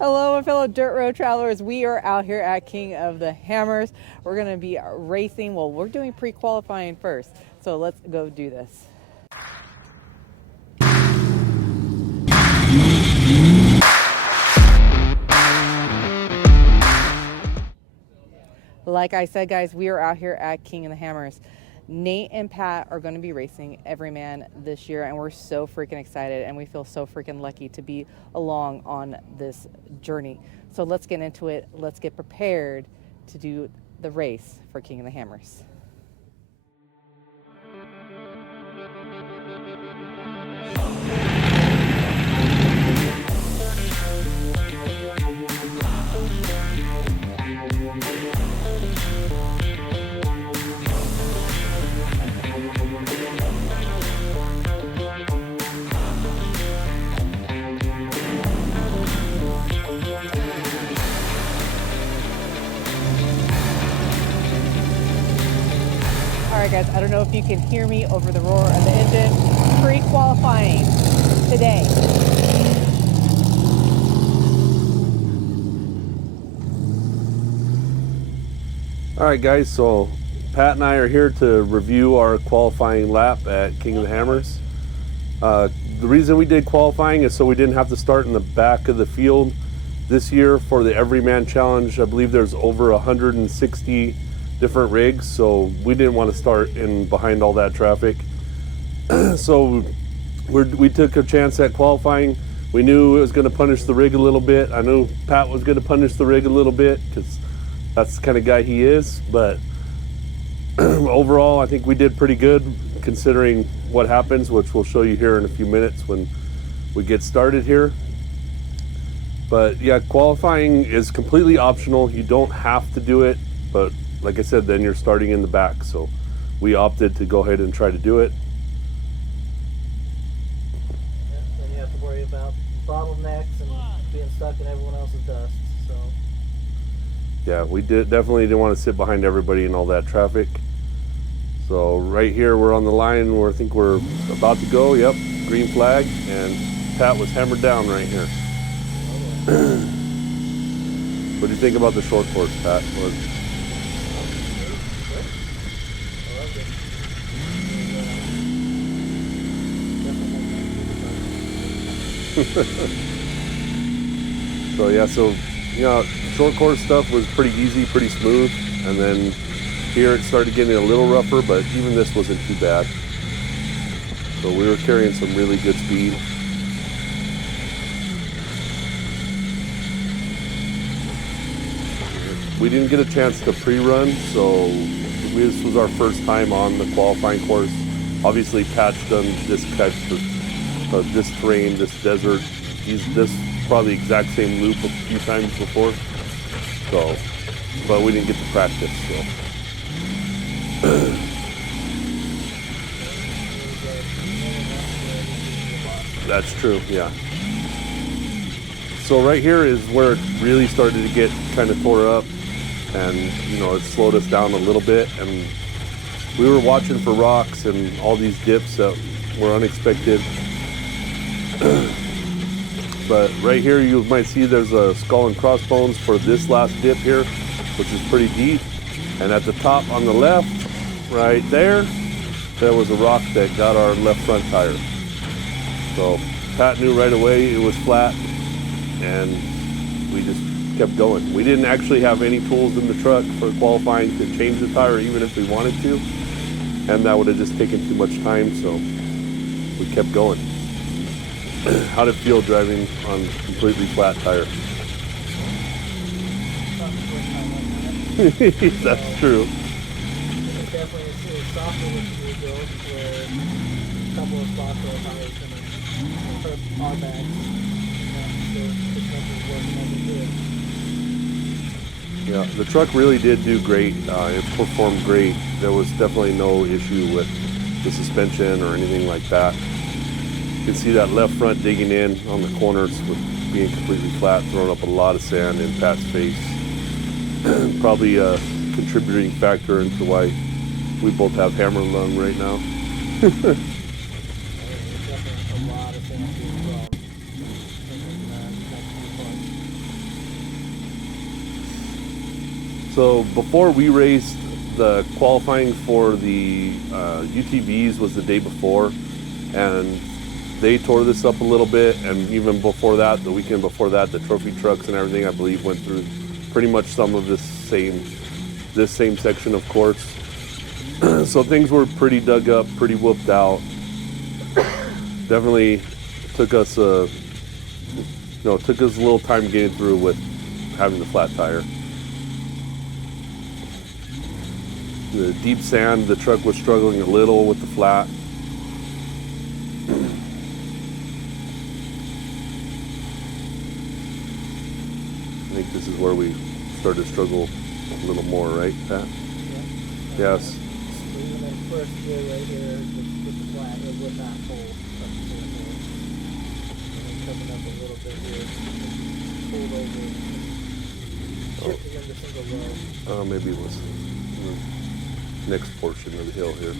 Hello, my fellow dirt road travelers. We are out here at King of the Hammers. We're going to be racing. Well, we're doing pre-qualifying first. So let's go do this. Like I said, guys, we are out here at King of the Hammers. Nate and Pat are going to be racing Everyman this year, and we're so freaking excited, and we feel so freaking lucky to be along on this journey. So let's get into it. Let's get prepared to do the race for King of the Hammers. All right, guys, I don't know if you can hear me over the roar of the engine. Pre-qualifying today. All right, guys, so Pat and I are here to review our qualifying lap at King of the Hammers. The reason we did qualifying is so we didn't have to start in the back of the field this year for the Everyman Challenge. I believe there's over 160 different rigs, so we didn't want to start in behind all that traffic. So we took a chance at qualifying. We knew it was going to punish the rig a little bit. I knew Pat was going to punish the rig a little bit because that's the kind of guy he is, but overall I think we did pretty good considering what happens, which we'll show you here in a few minutes when we get started here. But yeah, qualifying is completely optional. You don't have to do it, but like I said, then you're starting in the back, so we opted to go ahead and try to do it. Yeah, then you have to worry about bottlenecks and being stuck in everyone else's dust. So yeah, we definitely didn't want to sit behind everybody in all that traffic. So right here we're on the line where I think we're about to go. Yep, green flag, and Pat was hammered down right here. What do you think about the short course, Pat? So yeah, so you know, short course stuff was pretty easy, pretty smooth, and then here it started getting a little rougher, but even this wasn't too bad. So we were carrying some really good speed. We didn't get a chance to pre-run, so this was our first time on the qualifying course. Obviously, Pat's done this type of this terrain, this desert. This probably the exact same loop a few times before. So, but we didn't get to practice. So. That's true, yeah. So right here is where it really started to get kind of tore up, and you know, it slowed us down a little bit, and we were watching for rocks and all these dips that were unexpected. But right here you might see there's a skull and crossbones for this last dip here, which is pretty deep. And at the top on the left, right there was a rock that got our left front tire. So Pat knew right away it was flat, and we just kept going. We didn't actually have any tools in the truck for qualifying to change the tire, even if we wanted to, and that would have just taken too much time, so we kept going. How'd it feel driving on completely flat tire? That's true. it's definitely it's softer with the new build, where a couple of spots are higher and hurt our bags. So it's definitely working as it did. Yeah, the truck really did do great. It performed great. There was definitely no issue with the suspension or anything like that. You can see that left front digging in on the corners with being completely flat, throwing up a lot of sand in Pat's face. Probably a contributing factor into why we both have hammer lung right now. So before we raced, the qualifying for the UTVs was the day before, and they tore this up a little bit. And even before that, the weekend before that, the trophy trucks and everything, I believe, went through pretty much some of this same section of course. So things were pretty dug up, pretty whooped out. Definitely took us a little time getting through with having the flat tire. The deep sand, the truck was struggling a little with the flat. I think this is where we started to struggle a little more, right, Pat? Yeah. Yes. So even in first gear right here, with the flat, it would not hold up to the hill. And then coming up a little bit here, pulled over, shifting into single row. Maybe it was the next portion of the hill here.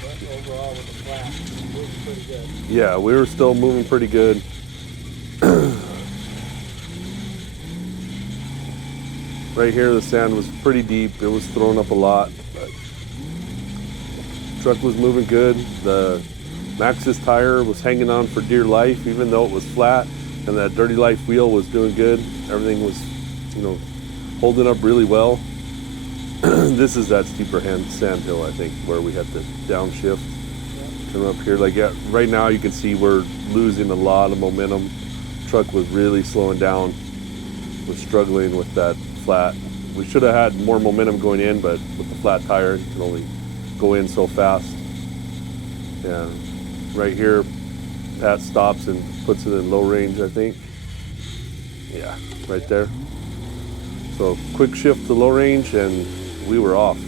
But overall with the flat, it was pretty good. Yeah, we were still moving pretty good. Right here, the sand was pretty deep. It was throwing up a lot, but the truck was moving good. The Maxxis tire was hanging on for dear life, even though it was flat, and that Dirty Life wheel was doing good. Everything was, holding up really well. This is that steeper sand hill, I think, where we had to downshift. Come up here, right now you can see we're losing a lot of momentum. Truck was really slowing down. Was struggling with that flat. We should have had more momentum going in, but with the flat tire, you can only go in so fast. Yeah, right here, Pat stops and puts it in low range, I think. Yeah, right there. So quick shift to low range, and we were off.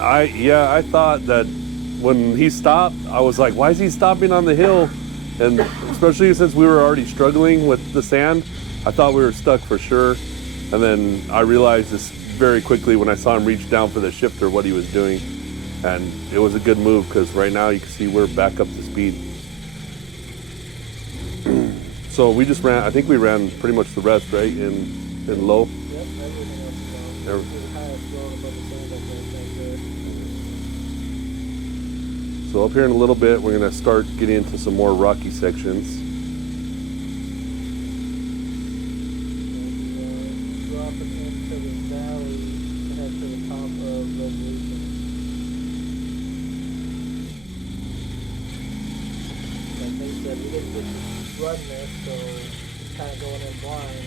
I thought that when he stopped, I was like, why is he stopping on the hill? And especially since we were already struggling with the sand, I thought we were stuck for sure. And then I realized this very quickly when I saw him reach down for the shifter, what he was doing. And it was a good move, because right now you can see we're back up to speed. So we just ran, I think we ran pretty much the rest, right, in low? Yep, everything else is low. The highest zone above the sand up there. So up here in a little bit, we're going to start getting into some more rocky sections. Dropping into the valley to head to the top of Resolution. Like they said, we didn't get to run this, so it's kind of going in blind.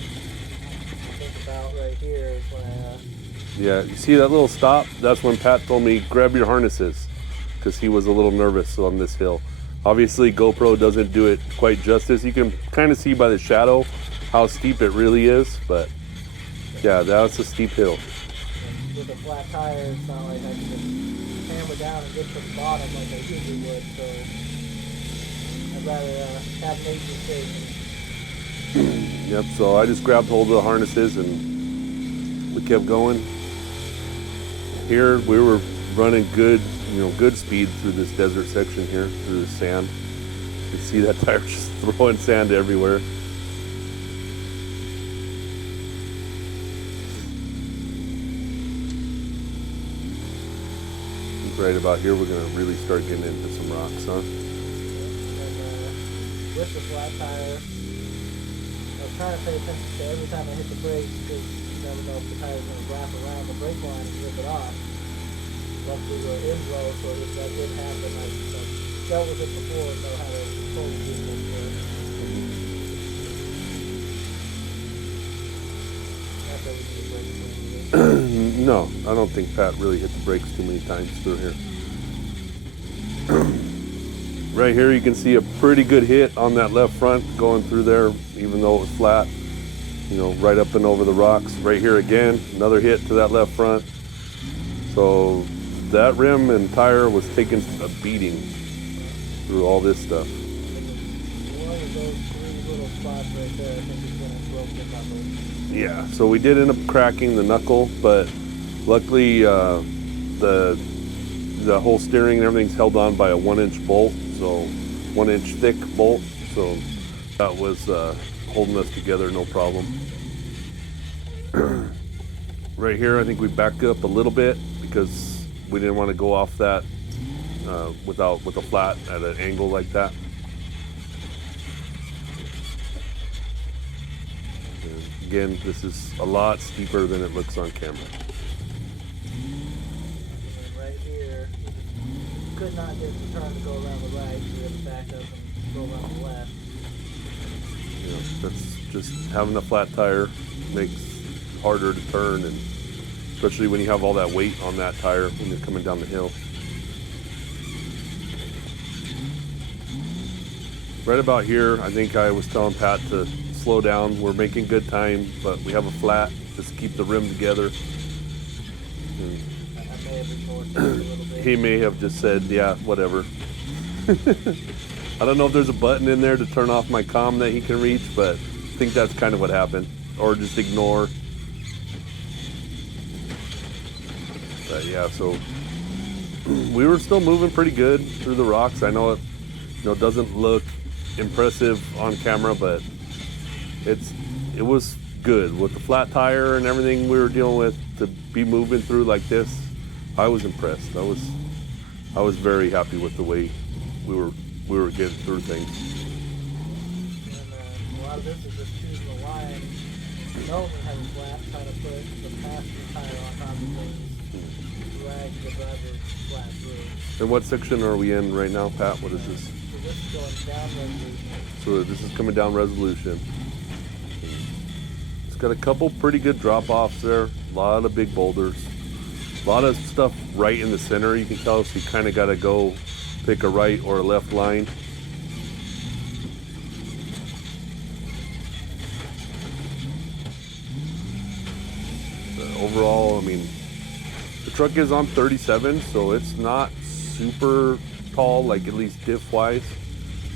I think about right here is when Yeah, you see that little stop? That's when Pat told me, grab your harnesses, because he was a little nervous on this hill. Obviously, GoPro doesn't do it quite justice. You can kind of see by the shadow how steep it really is, but yeah, that's a steep hill. with a flat tire, it's not like I can just hammer down and get to the bottom like I usually would, so I'd rather have nature safe. Yep, so I just grabbed hold of the harnesses and we kept going. Here we were running good, good speed through this desert section here, through the sand. You can see that tire just throwing sand everywhere. Right about here, we're going to really start getting into some rocks, huh? And with the flat tire, I was trying to pay attention to every time I hit the brakes, because you never know if the tire's going to wrap around the brake line and rip it off. Luckily we're in low, so if that did happen, I've dealt with it before and know how to control the vehicle for it. Not that we need to brake for it. No, I don't think Pat really hit the brakes too many times through here. Right here you can see a pretty good hit on that left front going through there, even though it was flat, right up and over the rocks. Right here again, another hit to that left front. So that rim and tire was taking a beating through all this stuff. One of those three little spots right there, I think is when it broke the knuckle. Yeah, so we did end up cracking the knuckle, but luckily the whole steering and everything's held on by a 1-inch bolt, so 1-inch thick bolt, so that was holding us together no problem. Right here, I think we backed up a little bit because we didn't want to go off that with a flat at an angle like that. And again, this is a lot steeper than it looks on camera. And right here, you could not get the turn to go around the right, so you have to back up and go around the left. You know, that's just having a flat tire makes it harder to turn, and especially when you have all that weight on that tire when you're coming down the hill. Right about here, I think I was telling Pat to slow down. We're making good time, but we have a flat. Just keep the rim together. And I may have ignored that a little bit. he may have just said, yeah, whatever. I don't know if there's a button in there to turn off my comm that he can reach, but I think that's kind of what happened. Or just ignore. But yeah, so we were still moving pretty good through the rocks. I know it, doesn't look impressive on camera, but it was good with the flat tire and everything we were dealing with. To be moving through like this, I was impressed. I was very happy with the way we were getting through things. And a lot of this is just choosing the line. You know, we have a flat, trying to put the passenger tire on top of things, drag the driver flat through. And what section are we in right now, Pat? What is this? So this is going down resolution. So this is coming down resolution. It's got a couple pretty good drop-offs there. A lot of big boulders. A lot of stuff right in the center, you can tell, so you kind of got to go pick a right or a left line. But overall, I mean, the truck is on 37, so it's not super tall, like at least diff-wise.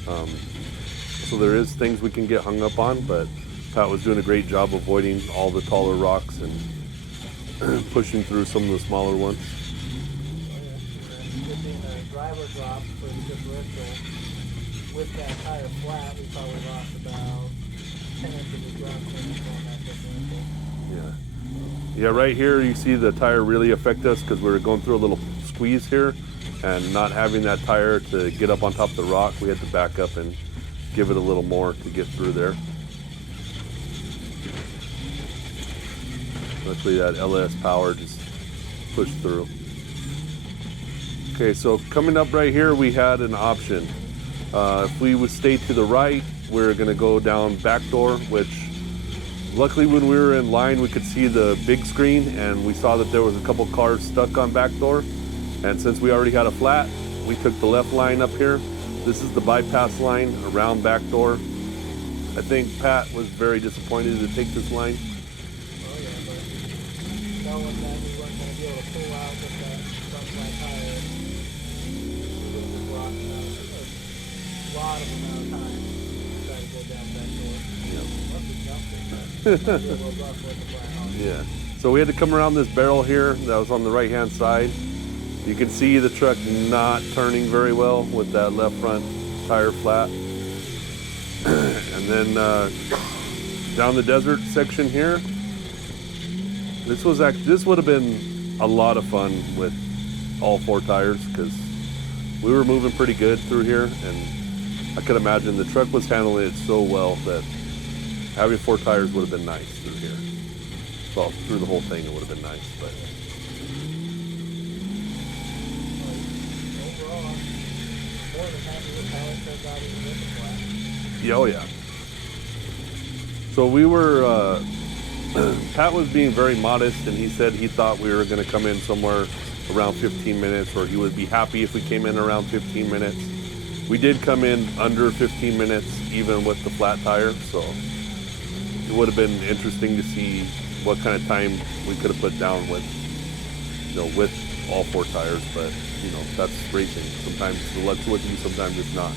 So there is things we can get hung up on, but Pat was doing a great job avoiding all the taller rocks and pushing through some of the smaller ones. Getting a driver drop for the differential with that tire flat, we probably lost about 10 inches of ground clearance on that differential. Yeah, right here you see the tire really affect us because we were going through a little squeeze here, and not having that tire to get up on top of the rock, we had to back up and give it a little more to get through there. Luckily that LS power just pushed through. Okay, so coming up right here, we had an option. If we would stay to the right, we're gonna go down back door, which luckily when we were in line, we could see the big screen and we saw that there was a couple cars stuck on back door. And since we already had a flat, we took the left line up here. This is the bypass line around back door. I think Pat was very disappointed to take this line. Oh yeah, but knowing that we weren't going to be able to pull out with that front flat tire, we would have just lost a lot of amount of time to try to go down back door. Must have jumped it, but it might be a little rough with the flat. Yeah. So we had to come around this barrel here that was on the right-hand side. You can see the truck not turning very well with that left front tire flat. And then down the desert section here, this would have been a lot of fun with all 4 tires because we were moving pretty good through here, and I could imagine the truck was handling it so well that having 4 tires would have been nice through here. Well, through the whole thing it would have been nice, but. Overall, I'm more than happy with how it turned out even with the flat. Yeah, oh yeah. So we were, Pat was being very modest, and he said he thought we were going to come in somewhere around 15 minutes, or he would be happy if we came in around 15 minutes. We did come in under 15 minutes, even with the flat tire, so it would have been interesting to see what kind of time we could have put down with, with all 4 tires, but, that's racing. Sometimes the luck's with you, sometimes it's not.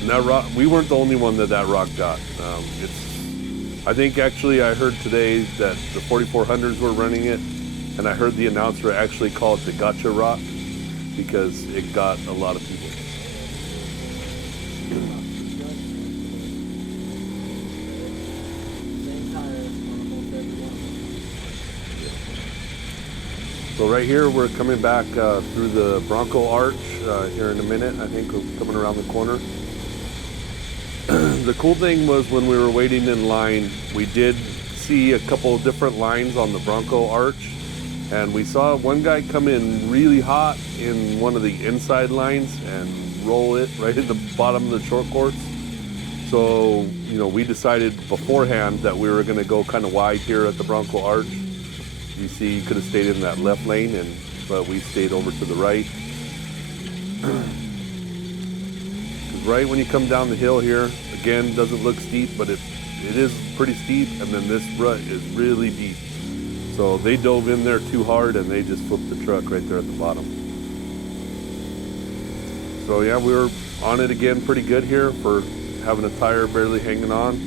And that rock, we weren't the only one that rock got. I think actually I heard today that the 4400s were running it, and I heard the announcer actually call it the gotcha rock. because it got a lot of people. So right here, we're coming back through the Bronco Arch here in a minute. I think we're coming around the corner. The cool thing was when we were waiting in line, we did see a couple of different lines on the Bronco Arch, and we saw one guy come in really hot in one of the inside lines and roll it right at the bottom of the short course. So, you know, we decided beforehand that we were going to go kind of wide here at the Bronco Arch. You see, you could have stayed in that left lane, but we stayed over to the right. Right when you come down the hill here, again, doesn't look steep, but it is pretty steep, and then this rut is really deep. So they dove in there too hard, and they just flipped the truck right there at the bottom. So yeah, we were on it again pretty good here for having a tire barely hanging on.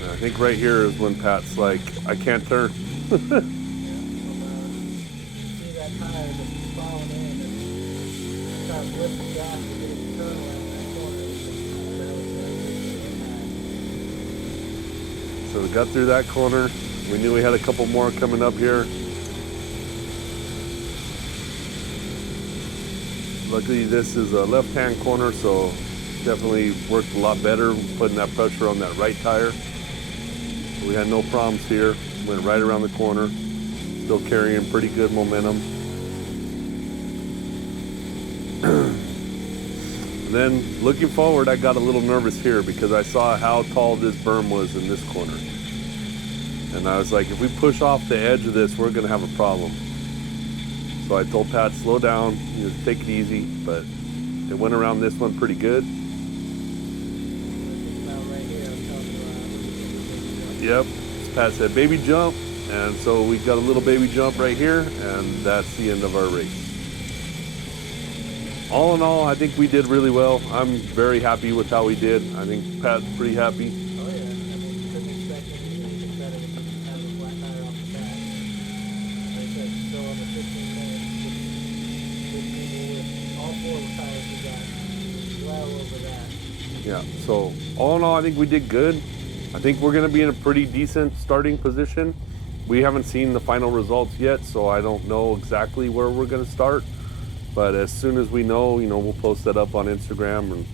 I think right here is when Pat's like, I can't turn. See that tire just falling in and start whipping gas to get it to turn around that corner. So we got through that corner. We knew we had a couple more coming up here. Luckily this is a left-hand corner, so definitely worked a lot better putting that pressure on that right tire. We had no problems here. Went right around the corner. Still carrying pretty good momentum. Then looking forward, I got a little nervous here because I saw how tall this berm was in this corner. And I was like, if we push off the edge of this, we're gonna have a problem. So I told Pat, slow down, just take it easy, but it went around this one pretty good. Yep, as Pat said, baby jump, and so we got a little baby jump right here, and that's the end of our race. All in all, I think we did really well. I'm very happy with how we did. I think Pat's pretty happy. Oh yeah, I mean, you couldn't expect anything better than having a flat tire off the bat. Like I said, still under 15 minutes, with all four of the tires we got well over that. Yeah, so all in all, I think we did good. I think we're gonna be in a pretty decent starting position. We haven't seen the final results yet, so I don't know exactly where we're gonna start. But as soon as we know, we'll post that up on Instagram and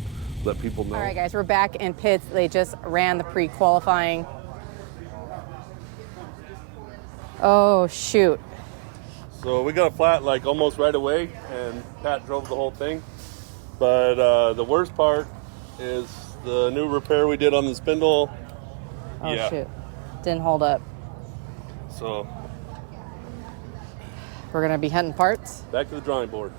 let people know. All right, guys, we're back in pits. They just ran the pre-qualifying. Oh, shoot. So we got a flat like almost right away, and Pat drove the whole thing. But the worst part is the new repair we did on the spindle. Oh, yeah. shoot. Didn't hold up. So We're going to be hunting parts. back to the drawing board.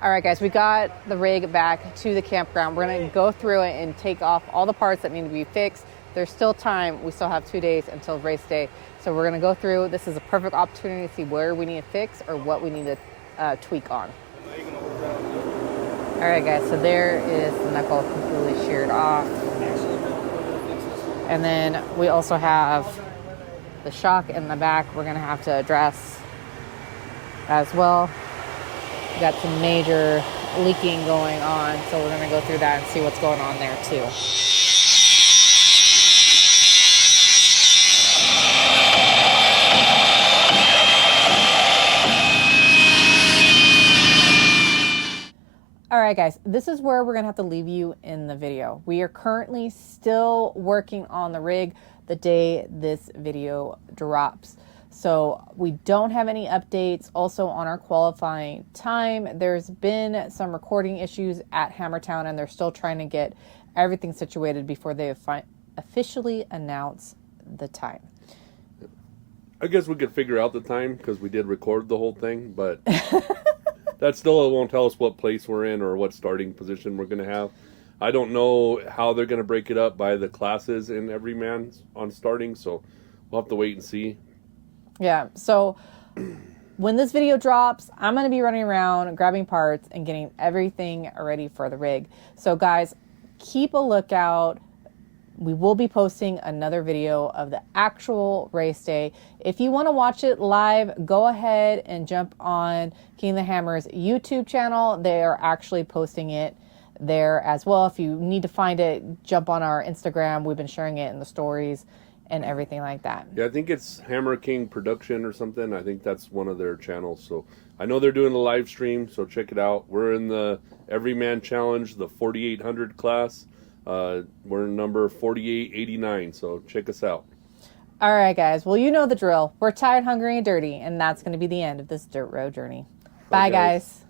All right, guys, we got the rig back to the campground. We're going to go through it and take off all the parts that need to be fixed. There's still time. We still have 2 days until race day. So we're going to go through. This is a perfect opportunity to see where we need to fix or what we need to tweak on. All right, guys, so there is the knuckle completely sheared off. And then we also have the shock in the back we're going to have to address as well. We got some major leaking going on, so we're going to go through that and see what's going on there too. All right, guys, this is where we're gonna have to leave you in the video. We are currently still working on the rig the day this video drops. So we don't have any updates also on our qualifying time. There's been some recording issues at Hammertown, and they're still trying to get everything situated before they officially announce the time. I guess we could figure out the time because we did record the whole thing, but that still won't tell us what place we're in or what starting position we're going to have. I don't know how they're going to break it up by the classes in Everyman on starting, so we'll have to wait and see. Yeah, so when this video drops, I'm going to be running around grabbing parts and getting everything ready for the rig. So guys, keep a lookout we will be posting another video of the actual race day. If you want to watch it live, go ahead and jump on King of the Hammer's YouTube channel. They are actually posting it there as well. If you need to find it, jump on our Instagram. We've been sharing it in the stories and everything like that. Yeah, I think it's Hammer King Production or something. I think that's one of their channels. So I know they're doing a live stream, so check it out. We're in the Everyman Challenge, the 4800 class. We're number 4889, so check us out. All right, guys. Well, you know the drill. We're tired, hungry, and dirty, and that's going to be the end of this dirt road journey. Bye, guys.